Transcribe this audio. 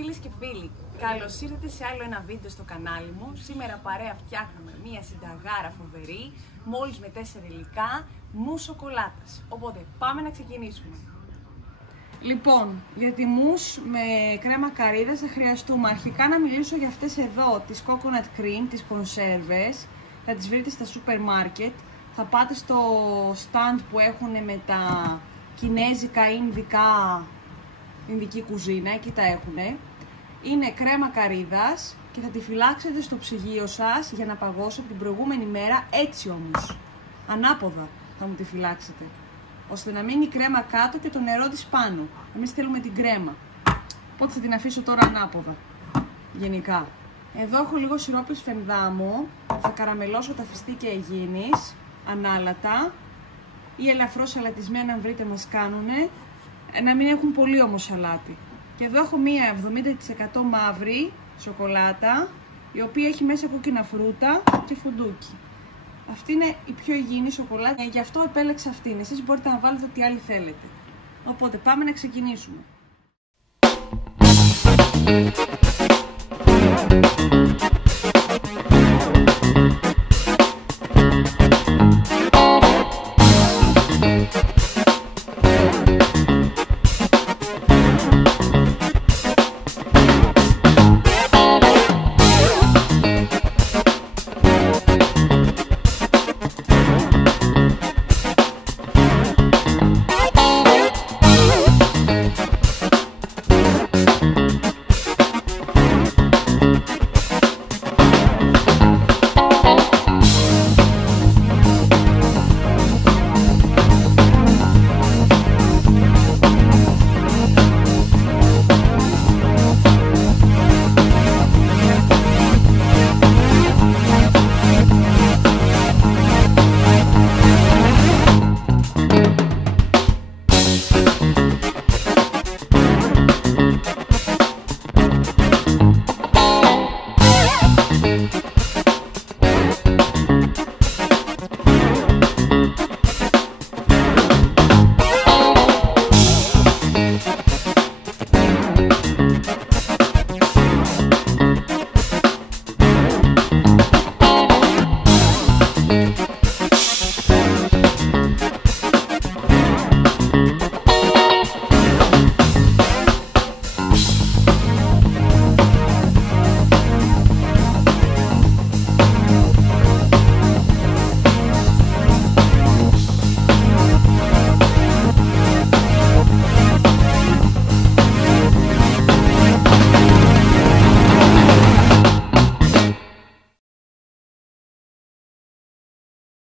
φίλες και φίλοι, καλώς ήρθατε σε άλλο ένα βίντεο στο κανάλι μου. Σήμερα παρέα φτιάχνουμε μία συνταγάρα φοβερή, μόλις με 4 υλικά, μους σοκολάτας. Οπότε πάμε να ξεκινήσουμε. Λοιπόν, για τη μους με κρέμα καρύδας θα χρειαστούμε αρχικά να μιλήσω για αυτές εδώ, τις coconut cream, τις κονσέρβες. Θα τις βρείτε στα σούπερ μάρκετ. Θα πάτε στο stand που έχουν με τα κινέζικα ή ινδική κουζίνα, εκεί τα έχουνε. Είναι κρέμα καρύδας και θα τη φυλάξετε στο ψυγείο σας για να παγώσει από την προηγούμενη μέρα, έτσι όμως. Ανάποδα θα μου τη φυλάξετε, ώστε να μείνει η κρέμα κάτω και το νερό της πάνω. Εμείς θέλουμε την κρέμα. Οπότε θα την αφήσω τώρα ανάποδα, γενικά. Εδώ έχω λίγο σιρόπι σφενδάμου, θα καραμελώσω τα φιστίκια αιγίνης, ανάλατα ή ελαφρώς σαλατισμένα αν βρείτε μας κάνουνε, να μην έχουν πολύ όμως σαλάτι. Και εδώ έχω μία 70% μαύρη σοκολάτα, η οποία έχει μέσα κόκκινα φρούτα και φουντούκι. Αυτή είναι η πιο υγιεινή σοκολάτα, γι' αυτό επέλεξα αυτήν. Εσείς μπορείτε να βάλετε ό,τι άλλη θέλετε. Οπότε πάμε να ξεκινήσουμε.